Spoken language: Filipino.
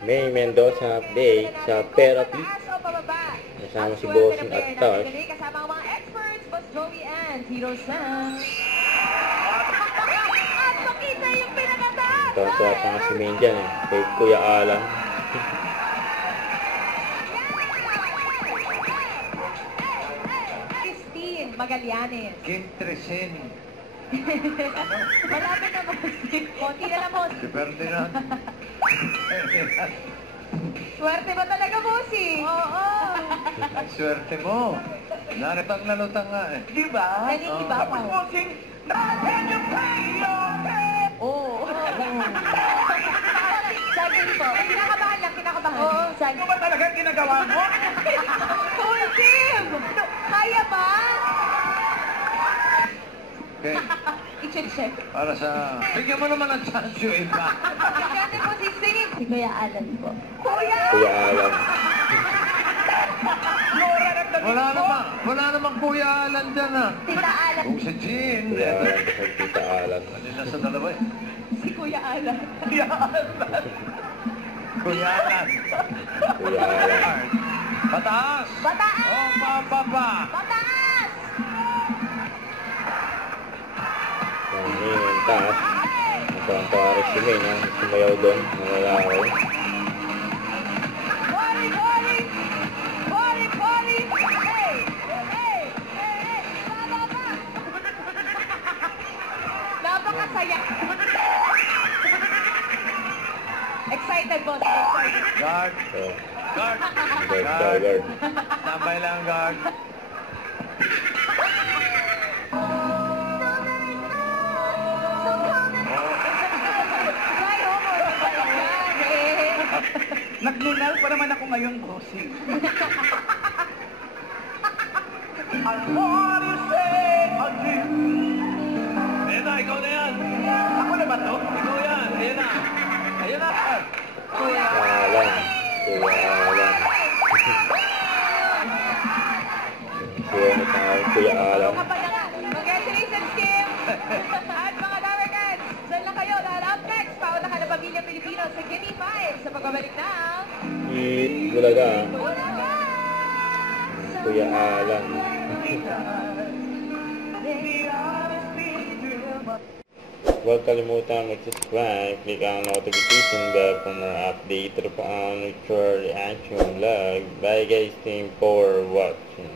May Mendoza update sa therapy. Kasama si Bossing at Tosh. Kasama ang mga experts, Boss Joey and Tito Sam. At pakita yung pinakataas! Tawa-tawa pa nga si Main dyan eh. Kay Kuya Alan. Christine Magallanes. Kim Tresin. Malapit na, Bossing. Konti na lang, Boss. Si Ferdinand. Swerte ba talaga, Bossing? Oo. Ang swerte mo. Naripang-lalutang nga eh. Di ba? Naniniba Tapos mo. Bossing, can you pay your head? Oo. Saging po. Kinakabahan lang, kinakabahan. Oo, Ano saging. ba talaga ang ginagawa mo? Cool, Kim! Kaya ba? Okay. I-check. Para sa... Bigyan mo naman ng chance yung iba. Kasi po si singing. Si Kuya Alan po. Kuya! Kuya Alan. Wala namang Kuya Alan dyan ah. Tita Alan. Kung si Jean, Kuya Alan. Kasi Tita Alan. kanina sa dalawa eh. Si Kuya Alan. Kuya Alan. Kuya Alan. Pataas! Bataan! O, pababa! Bataas! Ang yung taas. Nagkakanta rin si Main ha. Sumayaw doon. Nangalakaw. Party, party! Party, party! Hey! Hey! Hey! Bababa! Napakasaya. Excited, boss. Excited. Guard! So, Guard! guard, guard. Tambay lang, guard. Try homo. Nagnunal pa naman ako ngayon, Bossing. I want to say adieu. Ayan na, ikaw na yan. Ako na ba to? Ikaw yan. Ayan na. Ayan na. Kuya Alan. Kuya Alan. Siya na tayo, Kuya Alan. Congratulations, Kim! At mga Damercans, saan lang kayo? Dahil up next, pauna ka na Pamilya Pilipino sa Gimme 5 sa pagbabalik ng... Eat Bulaga. Bulaga! Kuya Alan. Huwag kalimutan mag-subscribe, click ang notification bell for more update on your reaction vlog. Bye guys, team for watching.